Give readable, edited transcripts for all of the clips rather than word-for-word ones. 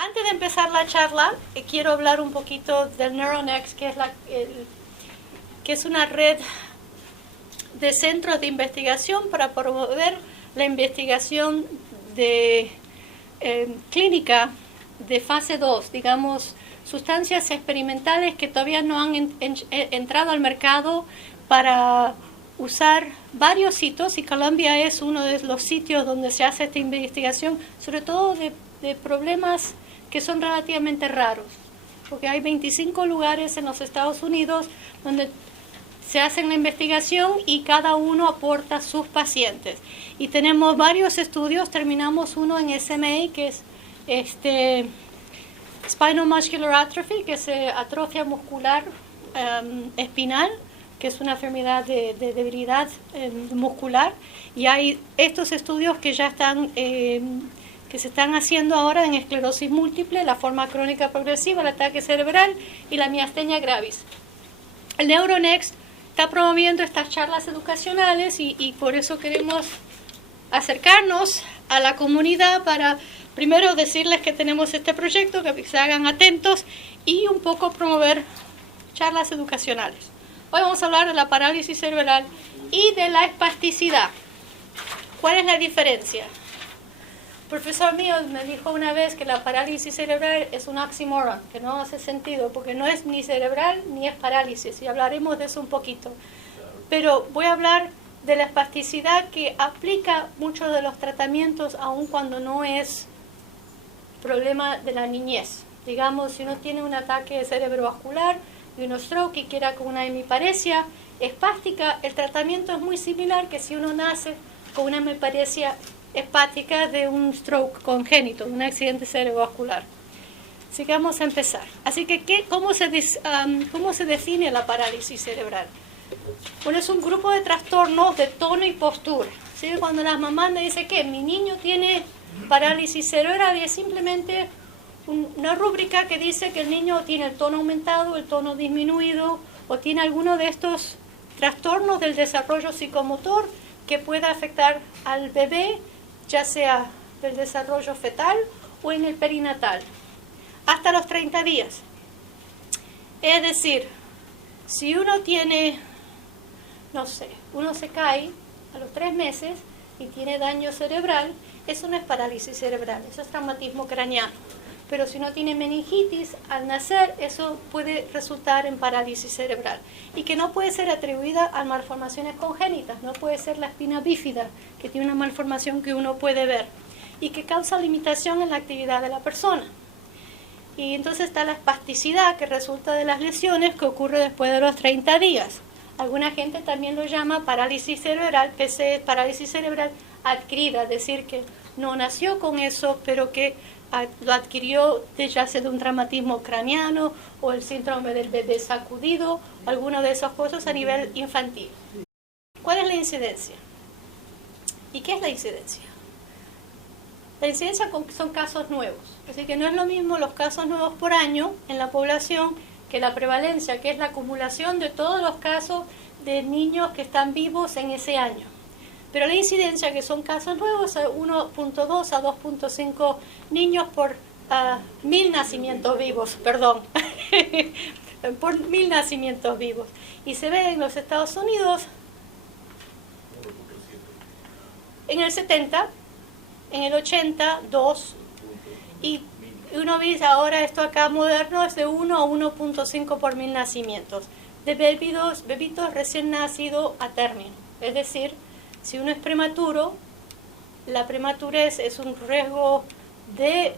Antes de empezar la charla, quiero hablar un poquito del NeuroNext, que es una red de centros de investigación para promover la investigación de clínica de fase 2, digamos, sustancias experimentales que todavía no han entrado al mercado para usar varios sitios, y Colombia es uno de los sitios donde se hace esta investigación, sobre todo de problemas que son relativamente raros, porque hay 25 lugares en los Estados Unidos donde se hace la investigación y cada uno aporta sus pacientes. Y tenemos varios estudios, terminamos uno en SMA, que es Spinal Muscular Atrophy, que es atrofia muscular espinal, que es una enfermedad de debilidad muscular, y hay estos estudios que ya están que se están haciendo ahora en esclerosis múltiple, la forma crónica progresiva, el ataque cerebral y la miastenia gravis. El NeuroNext está promoviendo estas charlas educacionales y por eso queremos acercarnos a la comunidad para primero decirles que tenemos este proyecto, que se hagan atentos y un poco promover charlas educacionales. Hoy vamos a hablar de la parálisis cerebral y de la espasticidad. ¿Cuál es la diferencia? El profesor mío me dijo una vez que la parálisis cerebral es un oxímoron, que no hace sentido, porque no es ni cerebral ni es parálisis, y hablaremos de eso un poquito. Pero voy a hablar de la espasticidad, que aplica muchos de los tratamientos, aun cuando no es problema de la niñez. Digamos, si uno tiene un ataque cerebrovascular y un stroke y queda con una hemiparesia espástica, el tratamiento es muy similar que si uno nace con una hemiparesia hepática de un stroke congénito, de un accidente cerebrovascular. Así que vamos a empezar. Así que, ¿cómo se define la parálisis cerebral? Bueno, es un grupo de trastornos de tono y postura. ¿Sí? Cuando las mamás me dicen que mi niño tiene parálisis cerebral, es simplemente una rúbrica que dice que el niño tiene el tono aumentado, el tono disminuido, o tiene alguno de estos trastornos del desarrollo psicomotor que pueda afectar al bebé, ya sea del desarrollo fetal o en el perinatal, hasta los 30 días. Es decir, si uno tiene, no sé, uno se cae a los 3 meses y tiene daño cerebral, eso no es parálisis cerebral, eso es traumatismo craneano. Pero si uno tiene meningitis al nacer, eso puede resultar en parálisis cerebral. Y que no puede ser atribuida a malformaciones congénitas, no puede ser la espina bífida, que tiene una malformación que uno puede ver, y que causa limitación en la actividad de la persona. Y entonces está la espasticidad, que resulta de las lesiones, que ocurre después de los 30 días. Alguna gente también lo llama parálisis cerebral, PC es parálisis cerebral adquirida, es decir, que no nació con eso, pero que lo adquirió ya sea de un traumatismo craneano o el síndrome del bebé sacudido, alguna de esas cosas a nivel infantil. ¿Cuál es la incidencia? ¿Y qué es la incidencia? La incidencia son casos nuevos, así que no es lo mismo los casos nuevos por año en la población que la prevalencia, que es la acumulación de todos los casos de niños que están vivos en ese año. Pero la incidencia, que son casos nuevos, es 1.2 a 2.5 niños por 1.000 nacimientos vivos, perdón, por 1.000 nacimientos vivos. Y se ve en los Estados Unidos en el 70, en el 80, 2, y uno ve ahora esto acá moderno es de 1 a 1.5 por 1.000 nacimientos, de bebitos recién nacidos a término, es decir, si uno es prematuro, la prematurez es un riesgo de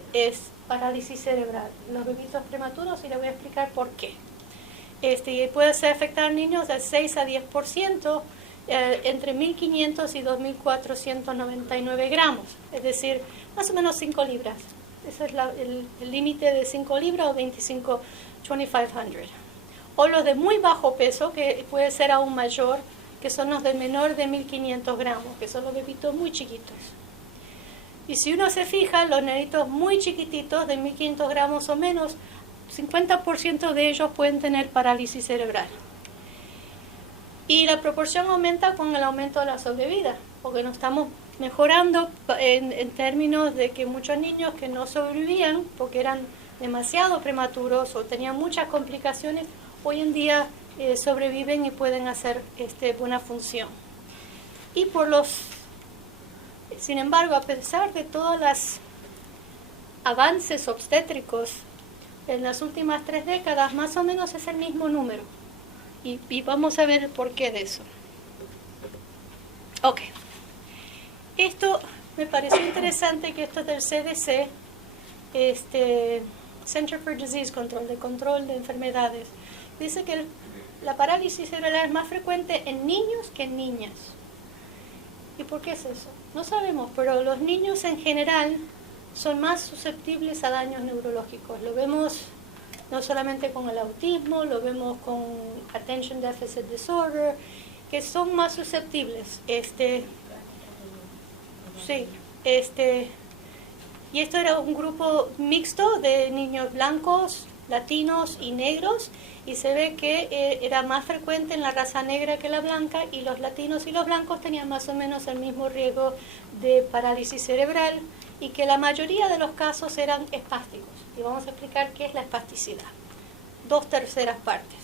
parálisis cerebral. Los bebitos prematuros, y les voy a explicar por qué. Puede afectar a niños del 6 a 10%, entre 1.500 y 2.499 gramos, es decir, más o menos 5 libras. Ese es el límite de 5 libras o 2,500. O los de muy bajo peso, que puede ser aún mayor, que son los de menor de 1.500 gramos, que son los bebitos muy chiquitos. Y si uno se fija, los nenitos muy chiquititos, de 1.500 gramos o menos, 50% de ellos pueden tener parálisis cerebral. Y la proporción aumenta con el aumento de la sobrevida, porque nos estamos mejorando en términos de que muchos niños que no sobrevivían porque eran demasiado prematuros o tenían muchas complicaciones, hoy en día sobreviven y pueden hacer buena función. Y sin embargo, a pesar de todos los avances obstétricos, en las últimas 3 décadas más o menos es el mismo número. Y vamos a ver el porqué de eso. Ok. Esto me pareció interesante, que esto es del CDC, Center for Disease Control de enfermedades. Dice que la parálisis cerebral es más frecuente en niños que en niñas. ¿Y por qué es eso? No sabemos, pero los niños en general son más susceptibles a daños neurológicos. Lo vemos no solamente con el autismo, lo vemos con Attention Deficit Disorder, que son más susceptibles. Y esto era un grupo mixto de niños blancos, latinos y negros, y se ve que era más frecuente en la raza negra que la blanca, y los latinos y los blancos tenían más o menos el mismo riesgo de parálisis cerebral, y que la mayoría de los casos eran espásticos. Y vamos a explicar qué es la espasticidad. 2/3 partes.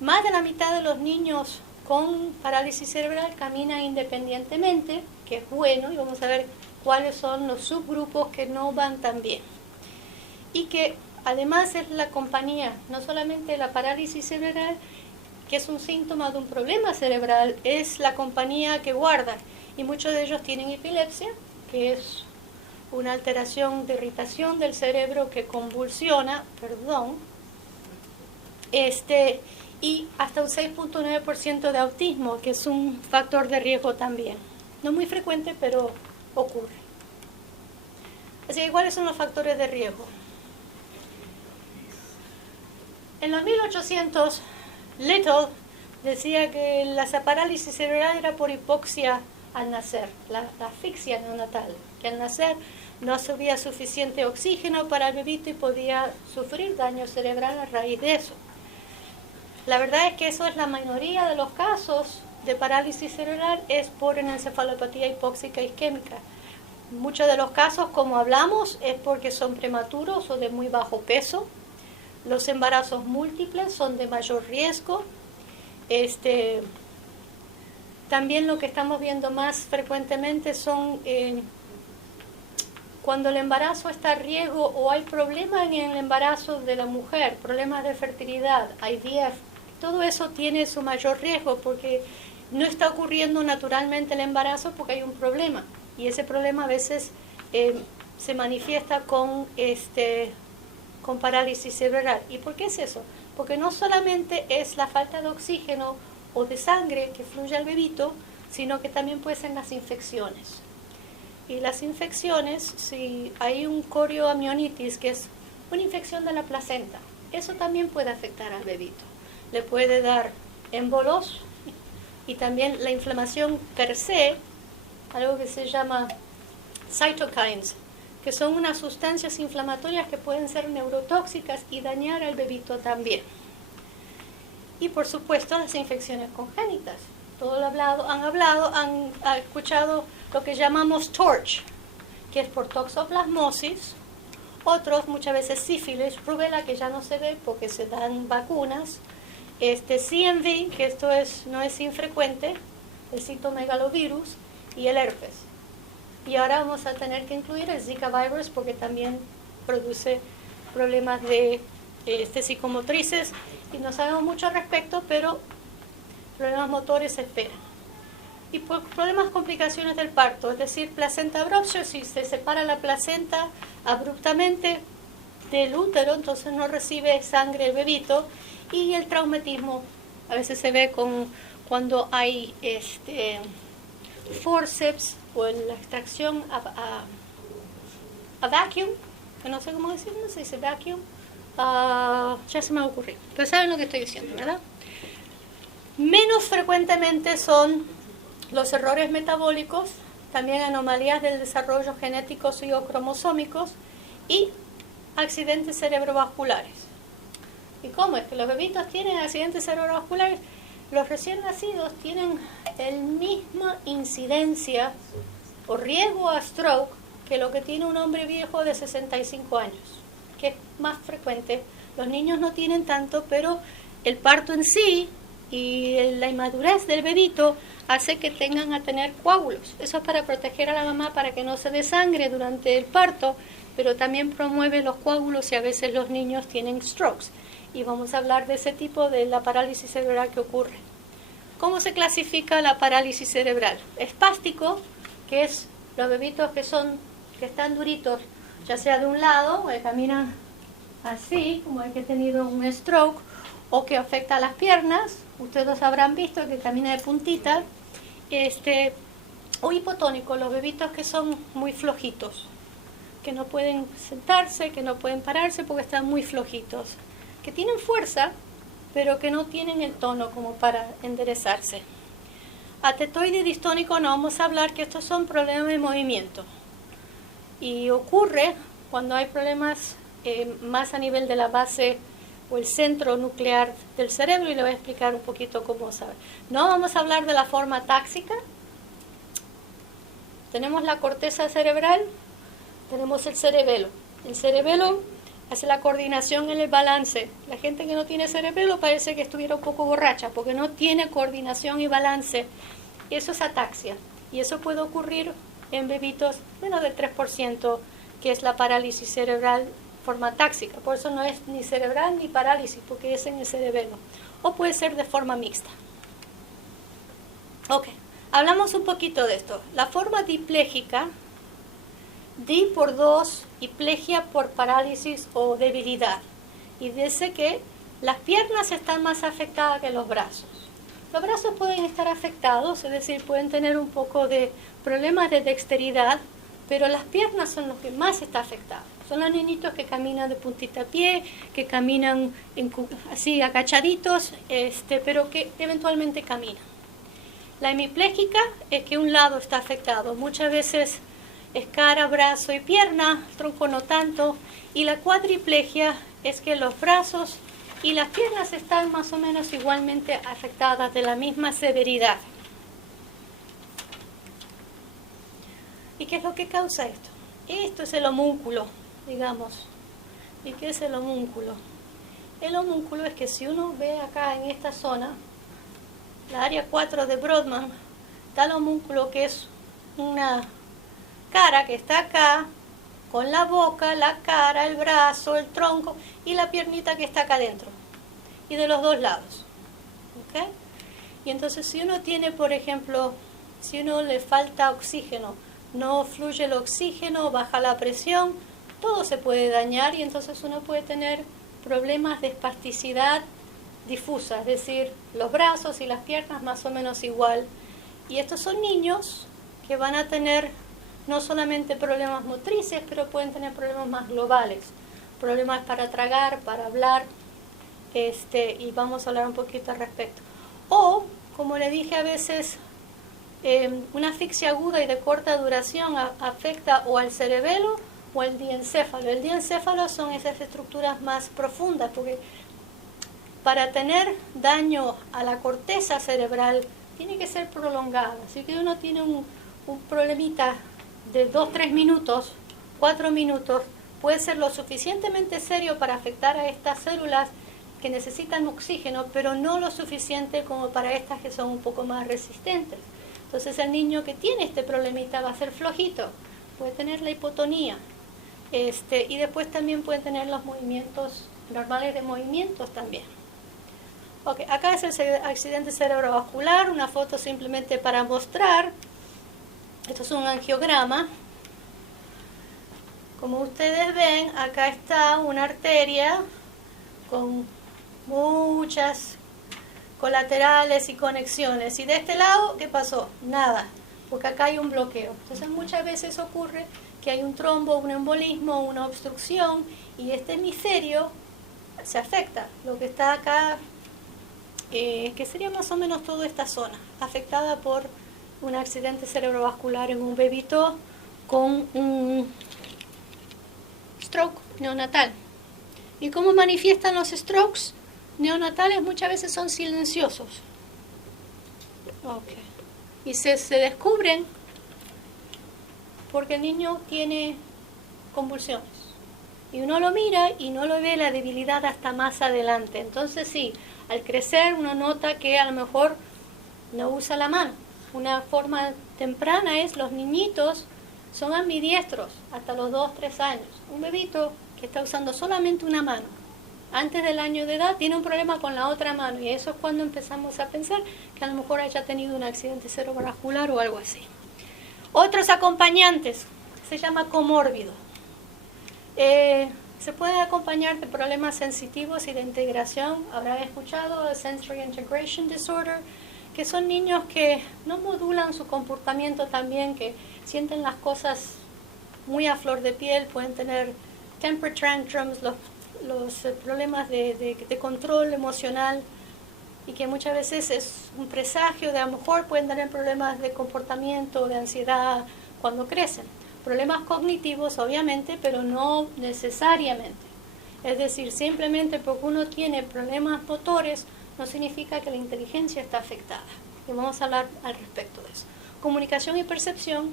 Más de la mitad de los niños con parálisis cerebral caminan independientemente, que es bueno, y vamos a ver cuáles son los subgrupos que no van tan bien. Y que además es la compañía, no solamente la parálisis cerebral, que es un síntoma de un problema cerebral, es la compañía que guarda. Y muchos de ellos tienen epilepsia, que es una alteración de irritación del cerebro que convulsiona, y hasta un 6.9% de autismo, que es un factor de riesgo también. No muy frecuente, pero ocurre. Así que, ¿cuáles son los factores de riesgo? En los 1800, Little decía que la parálisis cerebral era por hipoxia al nacer, la asfixia neonatal, que al nacer no había suficiente oxígeno para el bebito y podía sufrir daño cerebral a raíz de eso. La verdad es que eso es la mayoría de los casos de parálisis cerebral, es por una encefalopatía hipóxica isquémica. Muchos de los casos, como hablamos, es porque son prematuros o de muy bajo peso. Los embarazos múltiples son de mayor riesgo. También lo que estamos viendo más frecuentemente son cuando el embarazo está a riesgo o hay problemas en el embarazo de la mujer, problemas de fertilidad, IVF. Todo eso tiene su mayor riesgo porque no está ocurriendo naturalmente el embarazo porque hay un problema. Y ese problema a veces se manifiesta con parálisis cerebral. ¿Y por qué es eso? Porque no solamente es la falta de oxígeno o de sangre que fluye al bebito, sino que también pueden ser las infecciones. Y las infecciones, si hay un corioamionitis, que es una infección de la placenta, eso también puede afectar al bebito. Le puede dar émbolos y también la inflamación per se, algo que se llama cytokines, que son unas sustancias inflamatorias que pueden ser neurotóxicas y dañar al bebito también. Y por supuesto las infecciones congénitas. Todos han escuchado lo que llamamos TORCH, que es por toxoplasmosis. Otros, muchas veces sífilis, rubela, que ya no se ve porque se dan vacunas. CMV, que esto no es infrecuente, el citomegalovirus, y el herpes. Y ahora vamos a tener que incluir el Zika virus porque también produce problemas de psicomotrices, y no sabemos mucho al respecto, pero problemas motores se esperan. Y por problemas, complicaciones del parto, es decir, placenta abruptio, si se separa la placenta abruptamente del útero, entonces no recibe sangre el bebito, y el traumatismo a veces se ve cuando hay forceps o la extracción a vacuum, que no sé cómo decirlo, se dice vacuum, ya se me va a ocurrir, pero saben lo que estoy diciendo, ¿verdad? Menos frecuentemente son los errores metabólicos, también anomalías del desarrollo genéticos y o cromosómicos, y accidentes cerebrovasculares. ¿Y cómo es que los bebitos tienen accidentes cerebrovasculares? los recién nacidos tienen la misma incidencia o riesgo a stroke que lo que tiene un hombre viejo de 65 años, que es más frecuente. Los niños no tienen tanto, pero el parto en sí y la inmadurez del bebito hace que tengan a tener coágulos. Eso es para proteger a la mamá para que no se desangre durante el parto, pero también promueve los coágulos y a veces los niños tienen strokes. Y vamos a hablar de ese tipo de la parálisis cerebral que ocurre. ¿Cómo se clasifica la parálisis cerebral? Espástico, que es los bebitos que están duritos, ya sea de un lado, o que caminan así, como el que ha tenido un stroke, o que afecta a las piernas. Ustedes habrán visto que camina de puntita, o hipotónico, los bebitos que son muy flojitos, que no pueden sentarse, que no pueden pararse porque están muy flojitos, que tienen fuerza, pero que no tienen el tono como para enderezarse. Atetoide distónico no vamos a hablar, que estos son problemas de movimiento. Y ocurre cuando hay problemas más a nivel de la base o el centro nuclear del cerebro, y le voy a explicar un poquito cómo saber. No vamos a hablar de la forma táxica. Tenemos la corteza cerebral, tenemos el cerebelo. El cerebelo hace la coordinación en el balance. La gente que no tiene cerebelo parece que estuviera un poco borracha porque no tiene coordinación y balance. Eso es ataxia. Y eso puede ocurrir en bebitos menos del 3%, que es la parálisis cerebral forma táxica. Por eso no es ni cerebral ni parálisis, porque es en el cerebelo. O puede ser de forma mixta. Ok, hablamos un poquito de esto. La forma diplégica, di por 2 y plegia por parálisis o debilidad. Y dice que las piernas están más afectadas que los brazos. Los brazos pueden estar afectados, es decir, pueden tener un poco de problemas de dexteridad, pero las piernas son los que más están afectados. Son los niñitos que caminan de puntita a pie, que caminan así agachaditos, pero que eventualmente caminan. La hemipléjica es que un lado está afectado. Muchas veces es cara, brazo y pierna, el tronco no tanto. Y la cuadriplegia es que los brazos y las piernas están más o menos igualmente afectadas, de la misma severidad. ¿Y qué es lo que causa esto? Esto es el homúnculo, digamos. ¿Y qué es el homúnculo? El homúnculo es que si uno ve acá en esta zona, la área 4 de Brodmann, está el homúnculo, que es una cara que está acá, con la boca, la cara, el brazo, el tronco y la piernita que está acá adentro. Y de los dos lados. ¿Ok? Y entonces si uno tiene, por ejemplo, si uno le falta oxígeno, no fluye el oxígeno, baja la presión, todo se puede dañar y entonces uno puede tener problemas de espasticidad difusa, es decir, los brazos y las piernas más o menos igual. Y estos son niños que van a tener no solamente problemas motrices, pero pueden tener problemas más globales, problemas para tragar, para hablar, y vamos a hablar un poquito al respecto. O, como le dije, a veces una asfixia aguda y de corta duración afecta o al cerebelo o al diencéfalo. El diencéfalo son esas estructuras más profundas, porque para tener daño a la corteza cerebral tiene que ser prolongada. Así que uno tiene un problemita de 2-3 minutos, 4 minutos, puede ser lo suficientemente serio para afectar a estas células que necesitan oxígeno, pero no lo suficiente como para estas que son un poco más resistentes. Entonces el niño que tiene este problemita va a ser flojito, puede tener la hipotonía, y después también puede tener los movimientos normales de movimientos también. Ok, acá es el accidente cerebrovascular, una foto simplemente para mostrar. Esto es un angiograma. Como ustedes ven, acá está una arteria con muchas colaterales y conexiones. Y de este lado, ¿qué pasó? Nada, porque acá hay un bloqueo. Entonces muchas veces ocurre que hay un trombo, un embolismo, una obstrucción, y este hemisferio se afecta. Lo que está acá, que sería más o menos toda esta zona, afectada por un accidente cerebrovascular en un bebito con un stroke neonatal. ¿Y cómo manifiestan los strokes neonatales? Muchas veces son silenciosos. Ok. Y se descubren porque el niño tiene convulsiones. Y uno lo mira y no lo ve la debilidad hasta más adelante. Entonces sí, al crecer uno nota que a lo mejor no usa la mano. Una forma temprana es los niñitos son ambidiestros hasta los 2, 3 años. Un bebito que está usando solamente una mano antes del año de edad tiene un problema con la otra mano, y eso es cuando empezamos a pensar que a lo mejor haya tenido un accidente cerebrovascular o algo así. Otros acompañantes, se llama comórbido. Se pueden acompañar de problemas sensitivos y de integración. Habrán escuchado el Sensory Integration Disorder, que son niños que no modulan su comportamiento tan bien, que sienten las cosas muy a flor de piel, pueden tener temper tantrums, los problemas de control emocional, y que muchas veces es un presagio de a lo mejor pueden tener problemas de comportamiento, de ansiedad cuando crecen. Problemas cognitivos obviamente, pero no necesariamente. Es decir, simplemente porque uno tiene problemas motores no significa que la inteligencia está afectada. Y vamos a hablar al respecto de eso. Comunicación y percepción,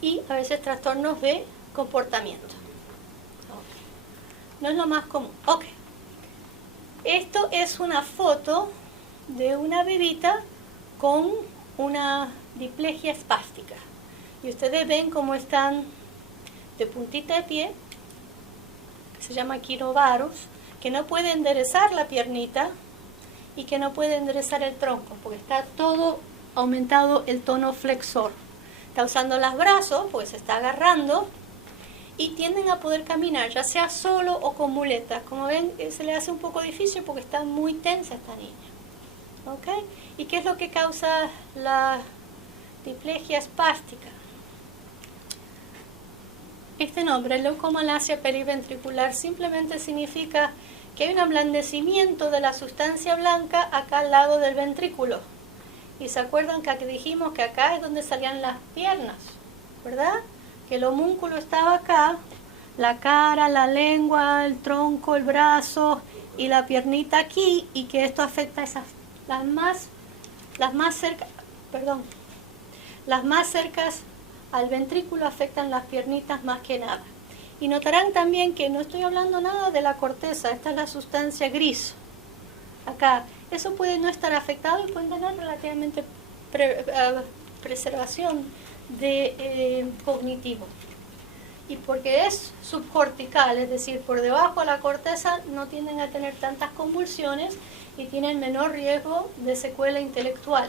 y a veces trastornos de comportamiento. Okay. No es lo más común. Ok. Esto es una foto de una bebita con una diplegia espástica. Y ustedes ven cómo están de puntita de pie, que se llama quirovarus, que no puede enderezar la piernita y que no puede enderezar el tronco, porque está todo aumentado el tono flexor. Está usando los brazos, pues se está agarrando, y tienden a poder caminar, ya sea solo o con muletas. Como ven, se le hace un poco difícil porque está muy tensa esta niña. ¿Ok? ¿Y qué es lo que causa la diplegia espástica? Este nombre, leucomalacia periventricular, simplemente significa que hay un ablandecimiento de la sustancia blanca acá al lado del ventrículo. Y se acuerdan que aquí dijimos que acá es donde salían las piernas, ¿verdad? Que el homúnculo estaba acá, la cara, la lengua, el tronco, el brazo y la piernita aquí, y que esto afecta a esas, las más cercas al ventrículo afectan las piernitas más que nada. Y notarán también que no estoy hablando nada de la corteza, esta es la sustancia gris. Acá, eso puede no estar afectado y pueden tener relativamente preservación de cognitivo. Y porque es subcortical, es decir, por debajo de la corteza, no tienden a tener tantas convulsiones y tienen menor riesgo de secuela intelectual.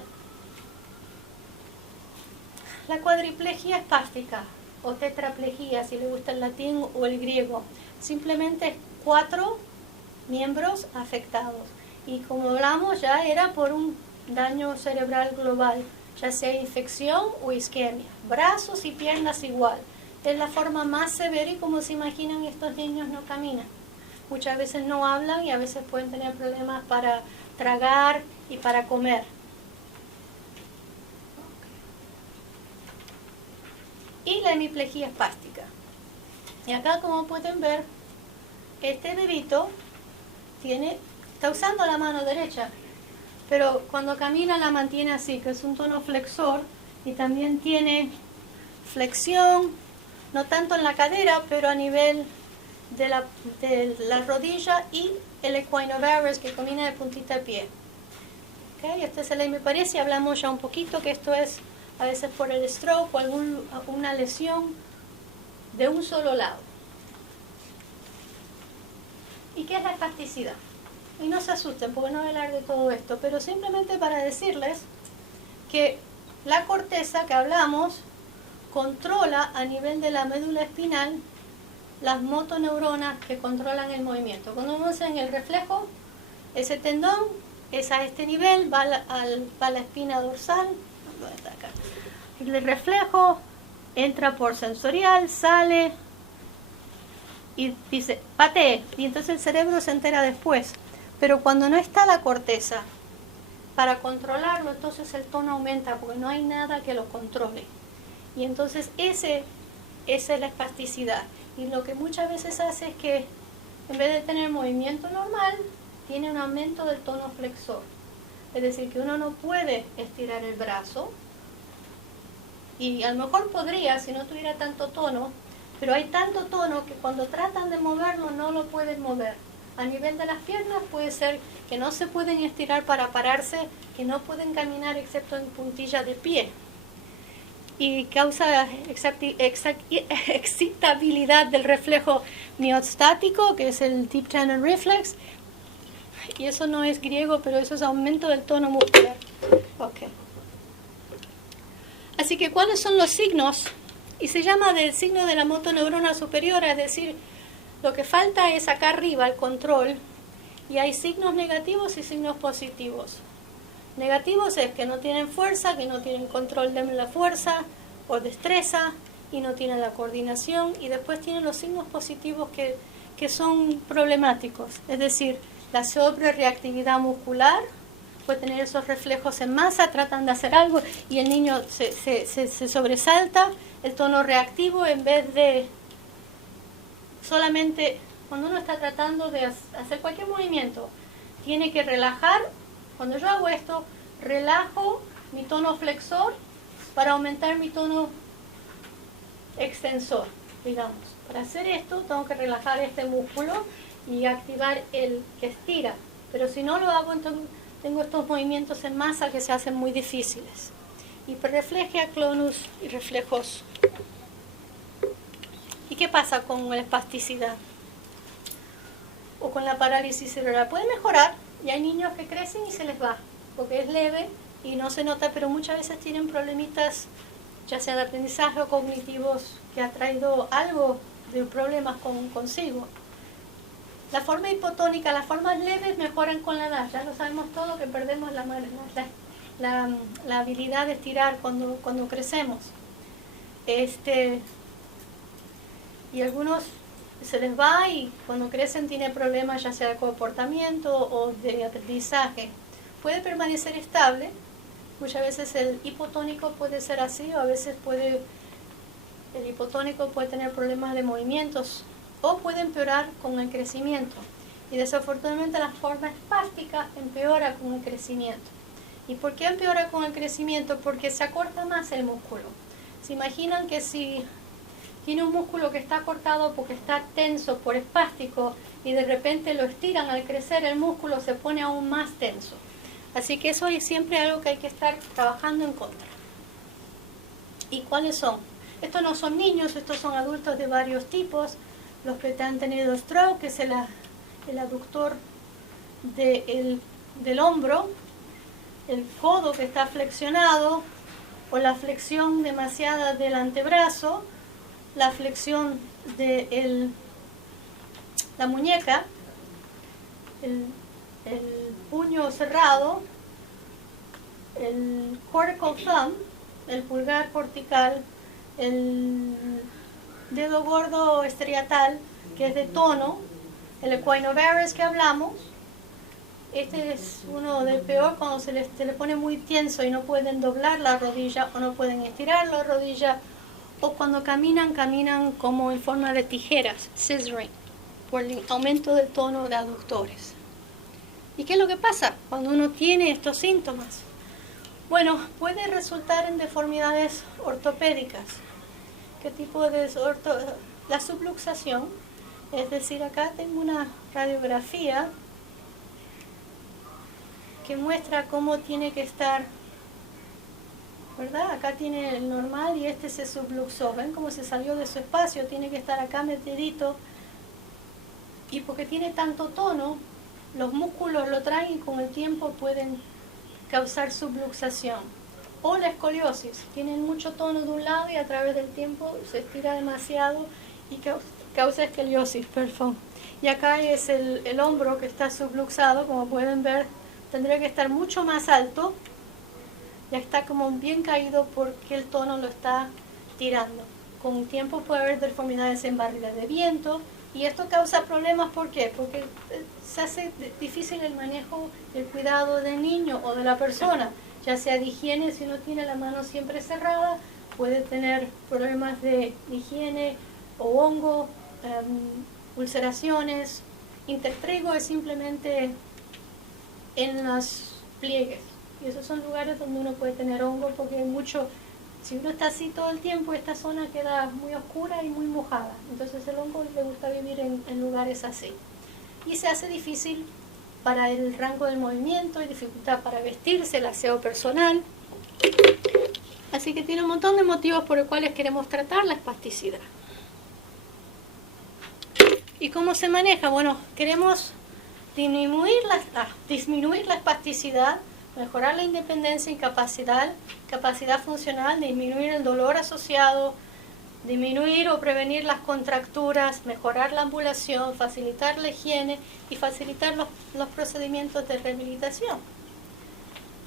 La cuadriplegia espástica o tetraplegia, si le gusta el latín o el griego, simplemente es 4 miembros afectados. Y como hablamos, ya era por un daño cerebral global, ya sea infección o isquemia. Brazos y piernas igual. Es la forma más severa, y como se imaginan, estos niños no caminan. Muchas veces no hablan y a veces pueden tener problemas para tragar y para comer. Y la hemiplegia espástica. Y acá, como pueden ver, este bebito está usando la mano derecha, pero cuando camina la mantiene así, que es un tono flexor, y también tiene flexión, no tanto en la cadera, pero a nivel de la rodilla y el equinovarus, que camina de puntita de pie. ¿Okay? Este es el hemiparesia, hablamos ya un poquito que esto es a veces por el stroke o alguna lesión de un solo lado. ¿Y qué es la espasticidad? Y no se asusten porque no voy a hablar de todo esto, pero simplemente para decirles que la corteza que hablamos controla a nivel de la médula espinal las motoneuronas que controlan el movimiento. Cuando vemos en el reflejo, ese tendón es a este nivel, va a la espina dorsal. ¿Dónde está acá? El reflejo entra por sensorial, sale y dice, patee, y entonces el cerebro se entera después. Pero cuando no está la corteza para controlarlo, entonces el tono aumenta porque no hay nada que lo controle. Y entonces esa es la espasticidad. Y lo que muchas veces hace es que en vez de tener movimiento normal, tiene un aumento del tono flexor. Es decir, que uno no puede estirar el brazo, y a lo mejor podría si no tuviera tanto tono, pero hay tanto tono que cuando tratan de moverlo no lo pueden mover. A nivel de las piernas puede ser que no se pueden estirar para pararse, que no pueden caminar excepto en puntilla de pie. Y causa excitabilidad del reflejo miostático, que es el deep channel reflex. Y eso no es griego, pero eso es aumento del tono muscular. Okay. Así que, ¿cuáles son los signos? Y se llama del signo de la motoneurona superior, es decir, lo que falta es acá arriba el control, y hay signos negativos y signos positivos. Negativos es que no tienen fuerza, que no tienen control de la fuerza o destreza, y no tienen la coordinación, y después tienen los signos positivos que son problemáticos, es decir, la sobrereactividad muscular, puede tener esos reflejos en masa, tratan de hacer algo y el niño se sobresalta, el tono reactivo en vez de solamente, cuando uno está tratando de hacer cualquier movimiento, tiene que relajar. Cuando yo hago esto, relajo mi tono flexor para aumentar mi tono extensor, digamos. Para hacer esto tengo que relajar este músculo y activar el que estira, pero si no lo hago, entonces tengo estos movimientos en masa que se hacen muy difíciles. Hiperreflejia, clonus y reflejos. ¿Y qué pasa con la espasticidad? O con la parálisis cerebral. Puede mejorar, y hay niños que crecen y se les va, porque es leve y no se nota, pero muchas veces tienen problemitas, ya sea de aprendizaje o cognitivos, que ha traído algo de problemas consigo. La forma hipotónica, las formas leves mejoran con la edad, ya lo sabemos todo, que perdemos la habilidad de estirar cuando crecemos. Y algunos se les va y cuando crecen tienen problemas ya sea de comportamiento o de aprendizaje. Puede permanecer estable, muchas veces el hipotónico puede ser así, o a veces el hipotónico puede tener problemas de movimientos o puede empeorar con el crecimiento. Y desafortunadamente la forma espástica empeora con el crecimiento. ¿Y por qué empeora con el crecimiento? Porque se acorta más el músculo. ¿Se imaginan que si tiene un músculo que está acortado porque está tenso por espástico y de repente lo estiran al crecer, el músculo se pone aún más tenso? Así que eso es siempre algo que hay que estar trabajando en contra. ¿Y cuáles son? Estos no son niños, estos son adultos de varios tipos. Los que han tenido stroke, que es el aductor del hombro, el codo que está flexionado, o la flexión demasiada del antebrazo, la flexión de la muñeca, el puño cerrado, el cortical thumb, el pulgar cortical, el dedo gordo estriatal, que es de tono, el equinovarus que hablamos. Este es uno del peor cuando se le pone muy tenso y no pueden doblar la rodilla o no pueden estirar la rodilla, o cuando caminan como en forma de tijeras, scissoring, por el aumento del tono de aductores. ¿Y qué es lo que pasa cuando uno tiene estos síntomas? Bueno, puede resultar en deformidades ortopédicas. ¿Qué tipo de la subluxación? Es decir, acá tengo una radiografía que muestra cómo tiene que estar, ¿verdad? Acá tiene el normal y este se subluxó. ¿Ven cómo se salió de su espacio? Tiene que estar acá metidito. Y porque tiene tanto tono, los músculos lo traen y con el tiempo pueden causar subluxación. O la escoliosis, tienen mucho tono de un lado y a través del tiempo se estira demasiado y causa escoliosis, perdón. Y acá es el hombro que está subluxado, como pueden ver, tendría que estar mucho más alto, ya está como bien caído porque el tono lo está tirando. Con el tiempo puede haber deformidades en barriga de viento, y esto causa problemas. ¿Por qué? Porque se hace difícil el manejo, el cuidado del niño o de la persona, ya sea de higiene. Si uno tiene la mano siempre cerrada, puede tener problemas de higiene o hongo, ulceraciones. Intertrigo es simplemente en las pliegues. Y esos son lugares donde uno puede tener hongo porque hay mucho, si uno está así todo el tiempo, esta zona queda muy oscura y muy mojada. Entonces el hongo le gusta vivir en lugares así. Y se hace difícil para el rango del movimiento y dificultad para vestirse, el aseo personal. Así que tiene un montón de motivos por los cuales queremos tratar la espasticidad. ¿Y cómo se maneja? Bueno, queremos disminuir la espasticidad, mejorar la independencia y capacidad funcional, disminuir el dolor asociado, disminuir o prevenir las contracturas, mejorar la ambulación, facilitar la higiene y facilitar los procedimientos de rehabilitación.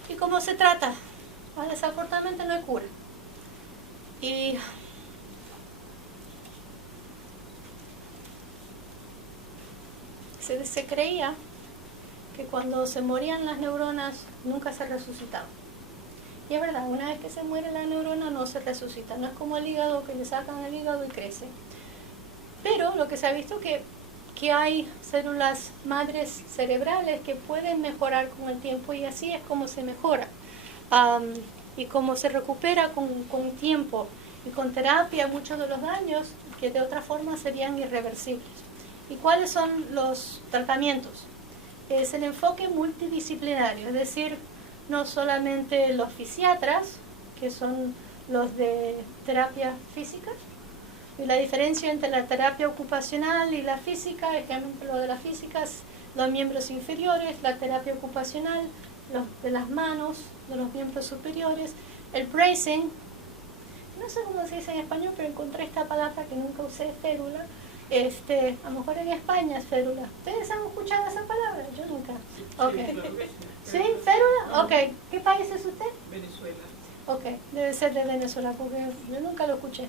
¿Y cómo se trata? Desafortunadamente no hay cura. Y se creía que cuando se morían las neuronas nunca se resucitaban. Y es verdad, una vez que se muere la neurona no se resucita, no es como el hígado, que le sacan el hígado y crece. Pero lo que se ha visto que hay células madres cerebrales que pueden mejorar con el tiempo y así es como se mejora. Y como se recupera con tiempo y con terapia muchos de los daños que de otra forma serían irreversibles. ¿Y cuáles son los tratamientos? Es el enfoque multidisciplinario, es decir, no solamente los fisiatras, que son los de terapia física, y la diferencia entre la terapia ocupacional y la física, ejemplo de la física, es los miembros inferiores, la terapia ocupacional, los de las manos, de los miembros superiores, el bracing, no sé cómo se dice en español, pero encontré esta palabra que nunca usé, férula. A lo mejor en España es férula. ¿Ustedes han escuchado esa palabra? Yo nunca. Okay. ¿Sí? ¿Férula? Ok. ¿Qué país es usted? Venezuela. Ok, debe ser de Venezuela porque yo nunca lo escuché.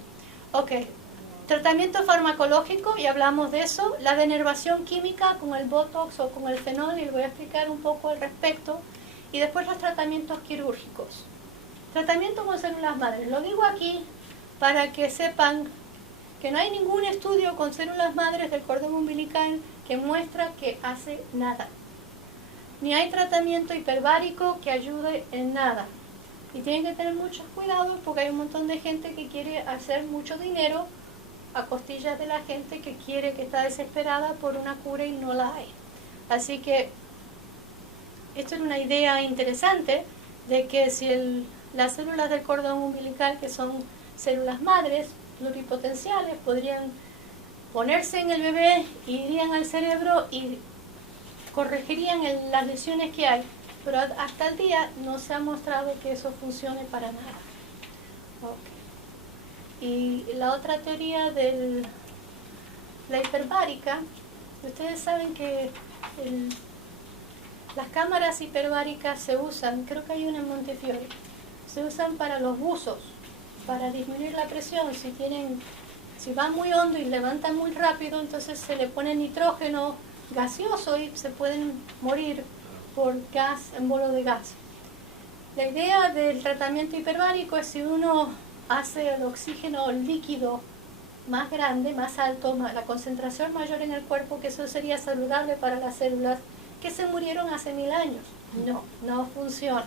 Ok. Tratamiento farmacológico, y hablamos de eso. La denervación química con el Botox o con el fenol, y les voy a explicar un poco al respecto. Y después los tratamientos quirúrgicos. Tratamiento con células madres. Lo digo aquí para que sepan que no hay ningún estudio con células madres del cordón umbilical que muestra que hace nada. Ni hay tratamiento hiperbárico que ayude en nada. Y tienen que tener mucho cuidado porque hay un montón de gente que quiere hacer mucho dinero a costillas de la gente que está desesperada por una cura y no la hay. Así que esto es una idea interesante de que si las células del cordón umbilical, que son células madres pluripotenciales, podrían ponerse en el bebé, irían al cerebro y corregirían las lesiones que hay. Pero hasta el día no se ha mostrado que eso funcione para nada. Okay. Y la otra teoría de la hiperbárica, ustedes saben que las cámaras hiperbáricas se usan, creo que hay una en Montefiore, se usan para los buzos, para disminuir la presión. Si van muy hondo y levantan muy rápido, entonces se le pone nitrógeno gaseoso y se pueden morir por embolo de gas. La idea del tratamiento hiperbárico es si uno hace el oxígeno líquido más grande, más alto, la concentración mayor en el cuerpo, que eso sería saludable para las células que se murieron hace 1000 años. No funciona.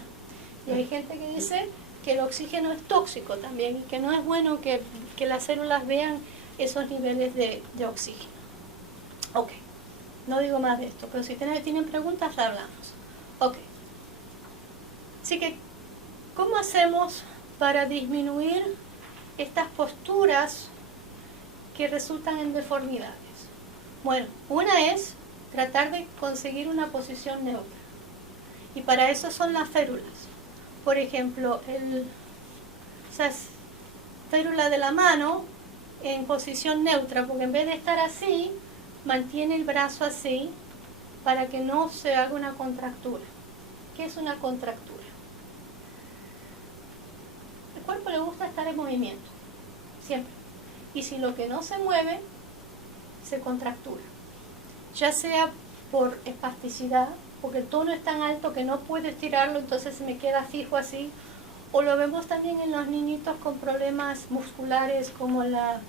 Y hay gente que dice que el oxígeno es tóxico también y que no es bueno que las células vean esos niveles de oxígeno. Ok, no digo más de esto, pero si tienen preguntas, la hablamos. Ok. Así que, ¿cómo hacemos para disminuir estas posturas que resultan en deformidades? Bueno, una es tratar de conseguir una posición neutra. Y para eso son las férulas. Por ejemplo, esa férula de la mano en posición neutra, porque en vez de estar así, mantiene el brazo así para que no se haga una contractura. ¿Qué es una contractura? El cuerpo le gusta estar en movimiento, siempre. Y si lo que no se mueve, se contractura. Ya sea por espasticidad, porque el tono es tan alto que no puedo estirarlo, entonces se me queda fijo así. O lo vemos también en los niñitos con problemas musculares como la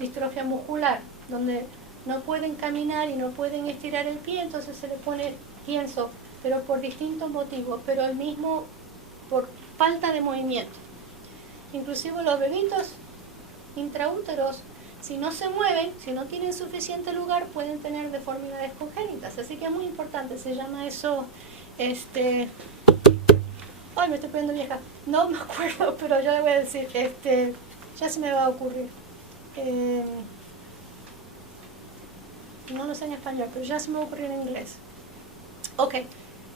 distrofia muscular, donde no pueden caminar y no pueden estirar el pie, entonces se le pone, pienso, pero por distintos motivos, pero el mismo por falta de movimiento. Inclusive los bebitos intraúteros, si no se mueven, si no tienen suficiente lugar, pueden tener deformidades congénitas. Así que es muy importante, se llama eso, ay, me estoy poniendo vieja, no me acuerdo, pero yo le voy a decir, ya se me va a ocurrir. No lo sé en español, pero ya se me va a ocurrir en inglés. Ok,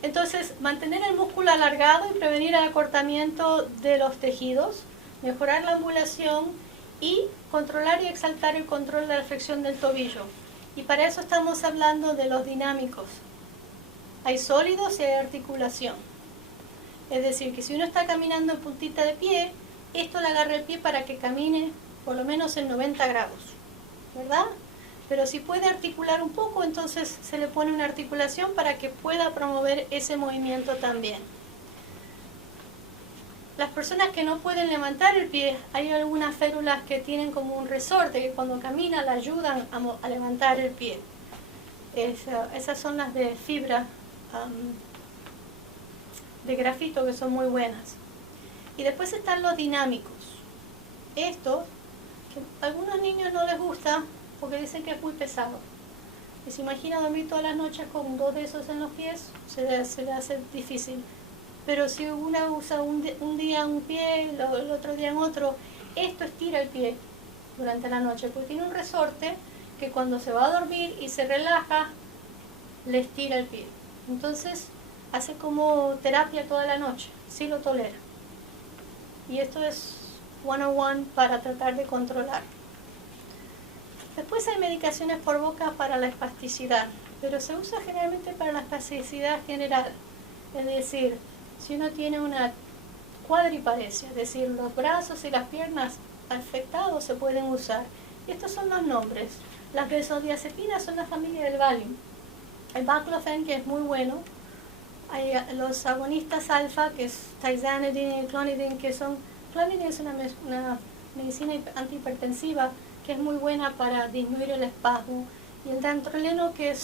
entonces mantener el músculo alargado y prevenir el acortamiento de los tejidos, mejorar la ambulación y controlar y exaltar el control de la flexión del tobillo. Y para eso estamos hablando de los dinámicos. Hay sólidos y hay articulación. Es decir, que si uno está caminando en puntita de pie, esto le agarra el pie para que camine por lo menos en 90 grados, ¿verdad? Pero si puede articular un poco, entonces se le pone una articulación para que pueda promover ese movimiento también. Las personas que no pueden levantar el pie, hay algunas férulas que tienen como un resorte que cuando camina le ayudan a levantar el pie. Esas son las de fibra de grafito, que son muy buenas. Y después están los dinámicos. Esto, que a algunos niños no les gusta porque dicen que es muy pesado. Y se imagina dormir todas las noches con 2 de esos en los pies, se le hace difícil. Pero si una usa un día un pie, el otro día en otro, esto estira el pie durante la noche, porque tiene un resorte que cuando se va a dormir y se relaja, le estira el pie. Entonces hace como terapia toda la noche, si lo tolera. Y esto es 101 para tratar de controlar. Después hay medicaciones por boca para la espasticidad, pero se usa generalmente para la espasticidad general. Es decir, si uno tiene una cuadriparesia, es decir, los brazos y las piernas afectados, se pueden usar. Y estos son los nombres. Las benzodiazepinas son la familia del Valium. El baclofen, que es muy bueno. Hay los agonistas alfa, que es tizanidine y clonidine, que son... Clonidine es una medicina antihipertensiva que es muy buena para disminuir el espasmo. Y el dantroleno, que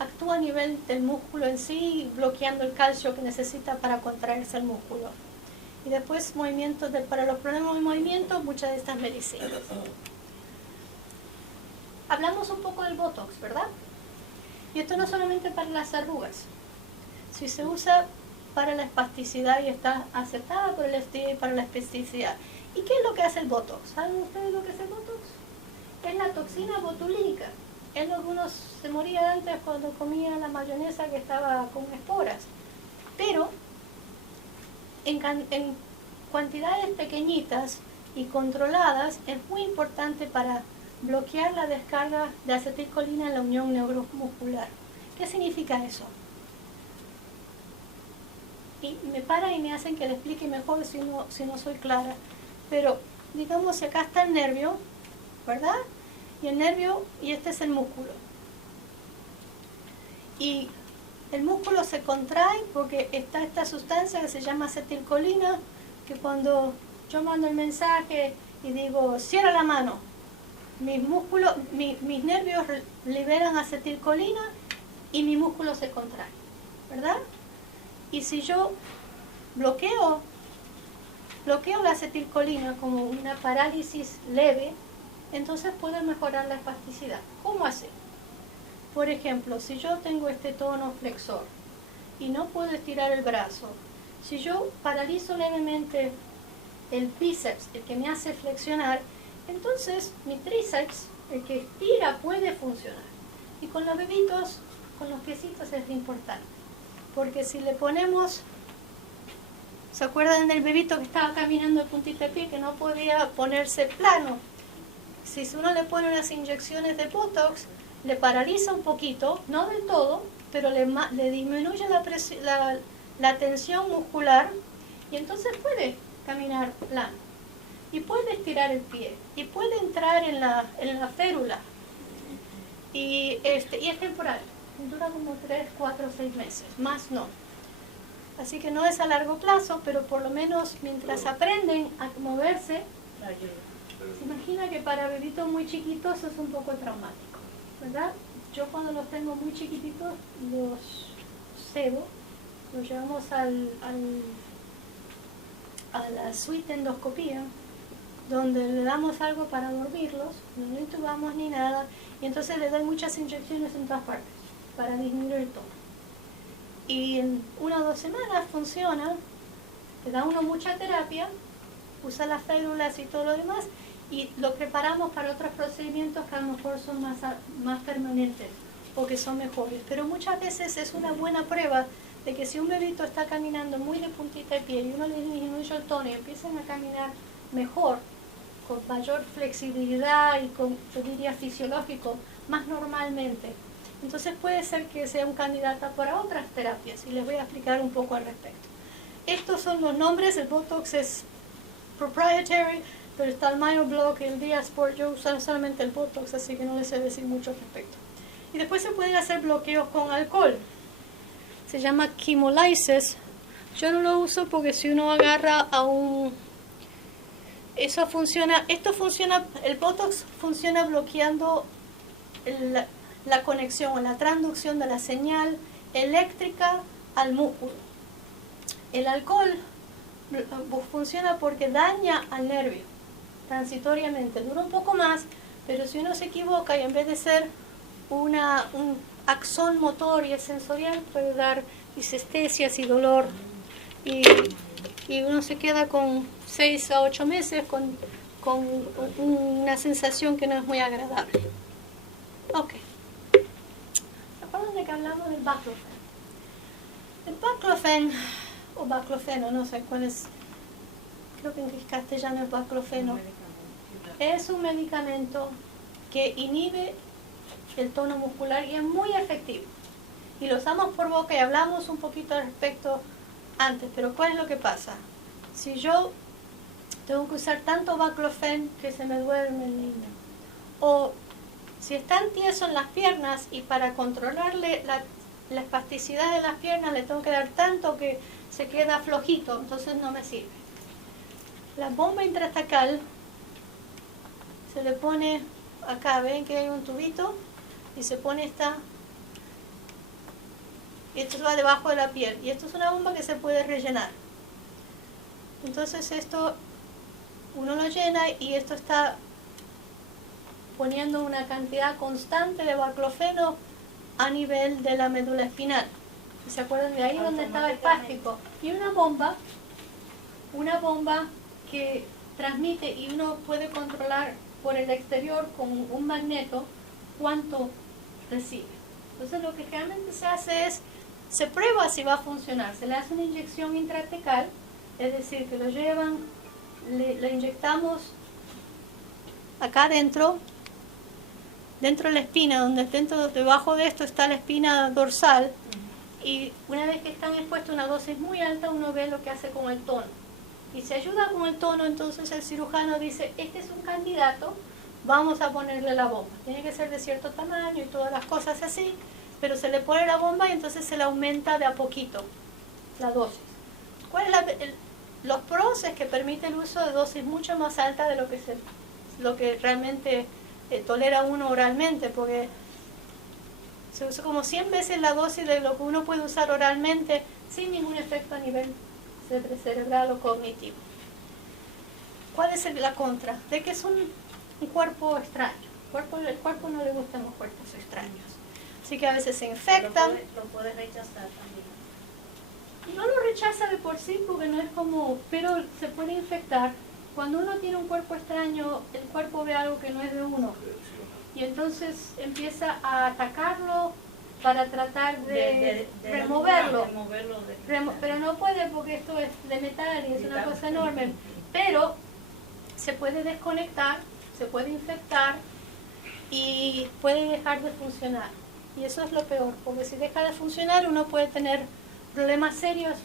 actúa a nivel del músculo en sí, bloqueando el calcio que necesita para contraerse el músculo. Y después para los problemas de movimiento, muchas de estas medicinas. Hablamos un poco del Botox, ¿verdad? Y esto no solamente para las arrugas. Si se usa para la espasticidad y está aceptada por el FDA para la espasticidad. ¿Y qué es lo que hace el Botox? ¿Saben ustedes lo que es el Botox? Es la toxina botulínica. Algunos se morían antes cuando comía la mayonesa que estaba con esporas. Pero en cantidades pequeñitas y controladas es muy importante para bloquear la descarga de acetilcolina en la unión neuromuscular. ¿Qué significa eso? Y me paran y me hacen que le explique mejor si no soy clara. Pero digamos que acá está el nervio, ¿verdad? Y el nervio, y este es el músculo. Y el músculo se contrae porque está esta sustancia que se llama acetilcolina, que cuando yo mando el mensaje y digo, cierra la mano, mis nervios liberan acetilcolina y mi músculo se contrae, ¿verdad? Y si yo bloqueo la acetilcolina como una parálisis leve, entonces puedo mejorar la espasticidad. ¿Cómo hacer? Por ejemplo, si yo tengo este tono flexor y no puedo estirar el brazo, si yo paralizo levemente el bíceps, el que me hace flexionar, entonces mi tríceps, el que estira, puede funcionar. Y con los bebitos, con los piecitos es importante. Porque si le ponemos, ¿se acuerdan del bebito que estaba caminando de puntita de pie, que no podía ponerse plano? Si uno le pone unas inyecciones de Botox, le paraliza un poquito, no del todo, pero le disminuye la tensión muscular y entonces puede caminar plano. Y puede estirar el pie, y puede entrar en la férula. Y es temporal, dura como 3, 4, 6 meses, más no. Así que no es a largo plazo, pero por lo menos mientras aprenden a moverse, se imagina que para bebitos muy chiquitos es un poco traumático, ¿verdad? Yo cuando los tengo muy chiquititos, sebo, lo llevamos a la suite de endoscopía, donde le damos algo para dormirlos, no lo intubamos ni nada, y entonces le doy muchas inyecciones en todas partes para disminuir el tono. Y en 1 o 2 semanas funciona, le da uno mucha terapia, usa las férulas y todo lo demás, y lo preparamos para otros procedimientos que a lo mejor son más permanentes o que son mejores. Pero muchas veces es una buena prueba de que si un bebito está caminando muy de puntita de pie y uno le disminuye el tono y empiezan a caminar mejor, con mayor flexibilidad y con, yo diría, fisiológico, más normalmente. Entonces puede ser que sea un candidato para otras terapias y les voy a explicar un poco al respecto. Estos son los nombres, el Botox es proprietary, pero está el MyoBlock, el Diasport, yo uso solamente el Botox, así que no les sé decir mucho al respecto. Y después se pueden hacer bloqueos con alcohol, se llama chemolysis. Yo no lo uso porque si uno agarra a un... esto funciona, el Botox funciona bloqueando la conexión o la transducción de la señal eléctrica al músculo. El alcohol funciona porque daña al nervio transitoriamente, dura un poco más, pero si uno se equivoca y en vez de ser un axón motor y es sensorial, puede dar disestesias y dolor, y uno se queda con 6 a 8 meses con una sensación que no es muy agradable. Ok. ¿Se acuerdan de que hablamos del baclofen? El baclofen, o baclofeno, no sé cuál es, creo que en castellano es baclofeno, es un medicamento que inhibe el tono muscular y es muy efectivo. Y lo usamos por boca y hablamos un poquito al respecto antes, pero ¿cuál es lo que pasa? Si yo tengo que usar tanto baclofen que se me duerme el niño, o si están tiesos en las piernas y para controlarle la espasticidad de las piernas le tengo que dar tanto que se queda flojito, entonces no me sirve. La bomba intraestacal se le pone acá, ven que hay un tubito y se pone y esto va debajo de la piel y esto es una bomba que se puede rellenar. Entonces esto uno lo llena y esto está poniendo una cantidad constante de baclofeno a nivel de la médula espinal. ¿Se acuerdan de ahí donde estaba espástico? Y una bomba que transmite y uno puede controlar por el exterior con un magneto cuánto recibe. Entonces lo que realmente se hace es, se prueba si va a funcionar. Se le hace una inyección intratecal, es decir, que lo llevan, le inyectamos acá dentro de la espina, debajo de esto está la espina dorsal, y una vez que están expuestos a una dosis muy alta, uno ve lo que hace con el tono. Y si ayuda con el tono, entonces el cirujano dice, este es un candidato, vamos a ponerle la bomba. Tiene que ser de cierto tamaño y todas las cosas así, pero se le pone la bomba y entonces se le aumenta de a poquito la dosis. Los pros es que permite el uso de dosis mucho más alta de lo que realmente tolera uno oralmente, porque se usa como 100 veces la dosis de lo que uno puede usar oralmente sin ningún efecto a nivel cerebral o cognitivo. ¿Cuál es la contra? De que es un cuerpo extraño. El cuerpo no le gustan los cuerpos extraños. Así que a veces se infectan. Lo puede rechazar también. No lo rechaza de por sí porque no es como, pero se puede infectar. Cuando uno tiene un cuerpo extraño, el cuerpo ve algo que no es de uno. Y entonces empieza a atacarlo para tratar de removerlo. Pero no puede porque esto es de metal y es una cosa enorme. Pero se puede desconectar, se puede infectar y puede dejar de funcionar. Y eso es lo peor, porque si deja de funcionar uno puede tener problemas serios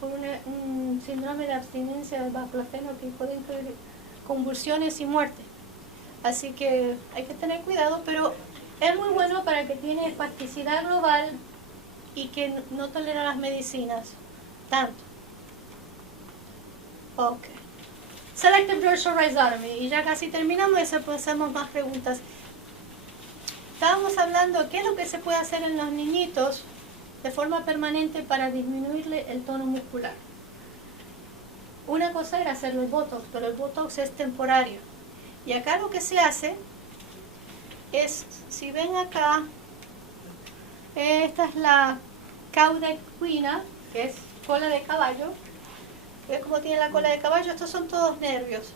por un síndrome de abstinencia del baclofeno que puede incluir convulsiones y muerte. Así que hay que tener cuidado, pero es muy bueno para que tiene espasticidad global y que no tolera las medicinas tanto. Ok. Selective dorsal rhizotomy. Y ya casi terminamos y después hacemos más preguntas. Estábamos hablando de qué es lo que se puede hacer en los niñitos de forma permanente para disminuirle el tono muscular. Una cosa era hacerle el Botox, pero el Botox es temporario. Y acá lo que se hace es, si ven acá, esta es la cauda equina, que es cola de caballo. ¿Ves cómo tiene la cola de caballo? Estos son todos nervios.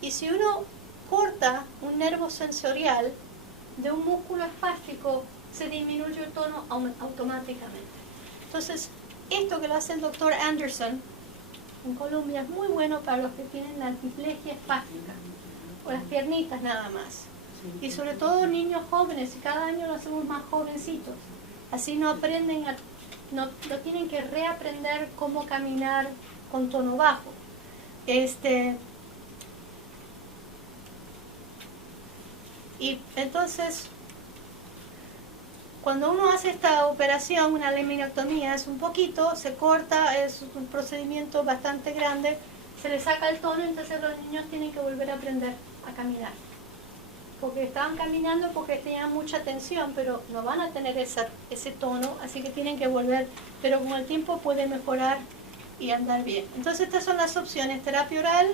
Y si uno corta un nervio sensorial de un músculo espástico, se disminuye el tono automáticamente. Entonces, esto que lo hace el doctor Anderson en Colombia es muy bueno para los que tienen la diplegia espástica, o las piernitas nada más. Y sobre todo niños jóvenes, y cada año lo hacemos más jovencitos. Así no aprenden, no tienen que reaprender cómo caminar con tono bajo. Y entonces, cuando uno hace esta operación, una laminectomía, es un poquito, se corta, es un procedimiento bastante grande, se le saca el tono, entonces los niños tienen que volver a aprender a caminar. Porque estaban caminando porque tenían mucha tensión, pero no van a tener ese tono, así que tienen que volver, pero con el tiempo puede mejorar y andar bien. Entonces estas son las opciones: terapia oral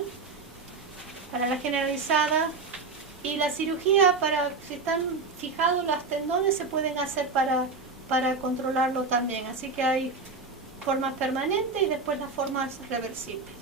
para la generalizada, y la cirugía para, si están fijados los tendones, se pueden hacer para controlarlo también. Así que hay formas permanentes y después las formas reversibles.